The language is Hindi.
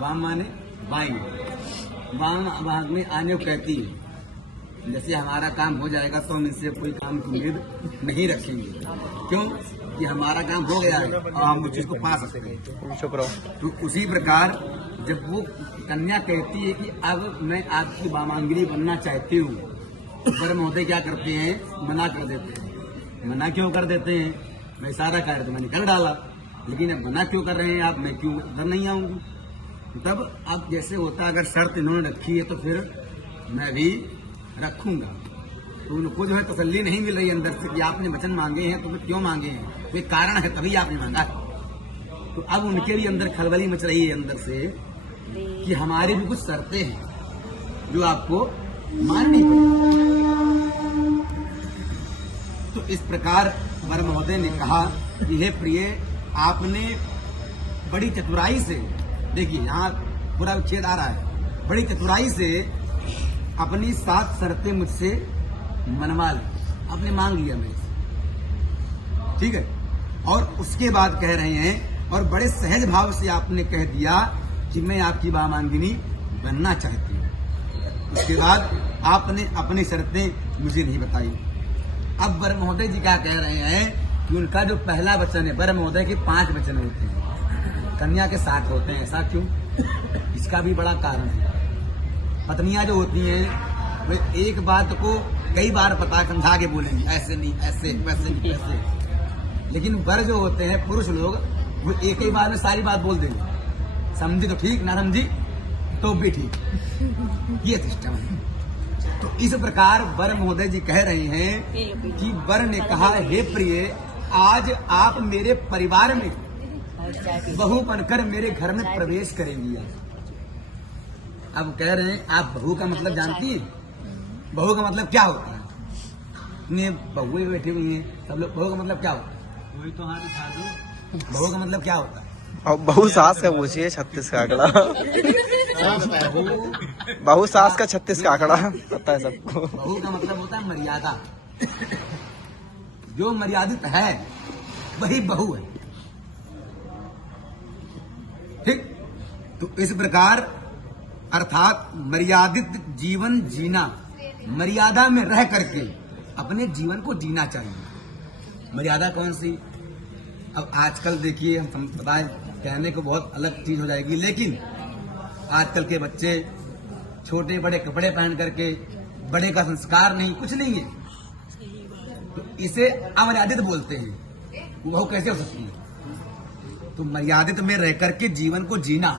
वाम माने बाएं। वाम में आने को कहती है जैसे हमारा काम हो जाएगा तो हम इनसे कोई काम की उम्मीद नहीं रखेंगे। क्यों कि हमारा काम हो गया है और हम उस चीज को पा सकते हैं। तो उसी प्रकार जब वो कन्या कहती है कि अब मैं आपकी वामांगिनी बनना चाहती हूँ, वर महोदय क्या करते हैं, मना कर देते हैं। मना क्यों कर देते हैं? मैं इशारा कर तो मैंने कर डाला, लेकिन अब मना क्यों कर रहे हैं आप, मैं क्यों इधर नहीं आऊंगी। तब अब जैसे होता अगर शर्त इन्होंने रखी है तो फिर मैं भी रखूंगा। तो उनको जो है तसल्ली नहीं मिल रही अंदर से कि आपने वचन मांगे हैं तो क्यों मांगे हैं, कोई कारण है तभी आपने मांगा है। तो अब उनके भी अंदर खलबली मच रही है अंदर से कि हमारी भी कुछ शर्तें हैं जो आपको माननी पड़ेगी। तो इस प्रकार वर महोदय ने कहा कि हे प्रिय, आपने बड़ी चतुराई से, देखिए यहाँ पूरा विच्छेद आ रहा है, बड़ी चतुराई से अपनी 7 शर्तें मुझसे मनवा ली, आपने मांग लिया मेरे से, ठीक है। और उसके बाद कह रहे हैं और बड़े सहज भाव से आपने कह दिया कि मैं आपकी वामांगिनी बनना चाहती हूँ। उसके बाद आपने अपनी शर्तें मुझे नहीं बताई। अब वर महोदय जी क्या कह रहे हैं कि उनका जो पहला वचन है, वर महोदय के 5 वचन होते हैं, कन्या के 7 होते हैं। ऐसा क्यों? इसका भी बड़ा कारण है। पत्नियां जो होती हैं वे एक बात को कई बार पता समझा के बोलेंगी, ऐसे नहीं, ऐसे, वैसे नहीं, ऐसे। लेकिन वर जो होते हैं, पुरुष लोग, वो एक ही बार में सारी बात बोल देंगे। समझी तो ठीक, ना समझी तो भी ठीक। ये सिस्टम है। तो इस प्रकार वर महोदय जी कह रहे हैं कि वर ने कहा, हे प्रिय, आज आप मेरे परिवार में बहू बनकर मेरे घर में प्रवेश करेंगी। अब कह रहे हैं आप बहू का मतलब जानती है? बहू का मतलब क्या होता है? इतनी बहुएं बैठी हुई हैं सब लोग, बहू का मतलब क्या होता है? वही तो हाथ दिखा दो। बहू का मतलब क्या होता है? और बहू सास का पूछिए 36 का आंकड़ा। बहू सास का 36 का आंकड़ा पता है सबको। बहू का मतलब होता है मर्यादा। जो मर्यादित है वही बहू है, ठीक। तो इस प्रकार अर्थात मर्यादित जीवन जीना, मर्यादा में रह करके अपने जीवन को जीना चाहिए। मर्यादा कौन सी? अब आजकल देखिए, हम बताएं, कहने को बहुत अलग चीज हो जाएगी, लेकिन आजकल के बच्चे छोटे बड़े कपड़े पहन करके, बड़े का संस्कार नहीं, कुछ नहीं है, तो इसे अमर्यादित बोलते हैं। वो कैसे हो सकती है? तो मर्यादित में रह करके जीवन को जीना।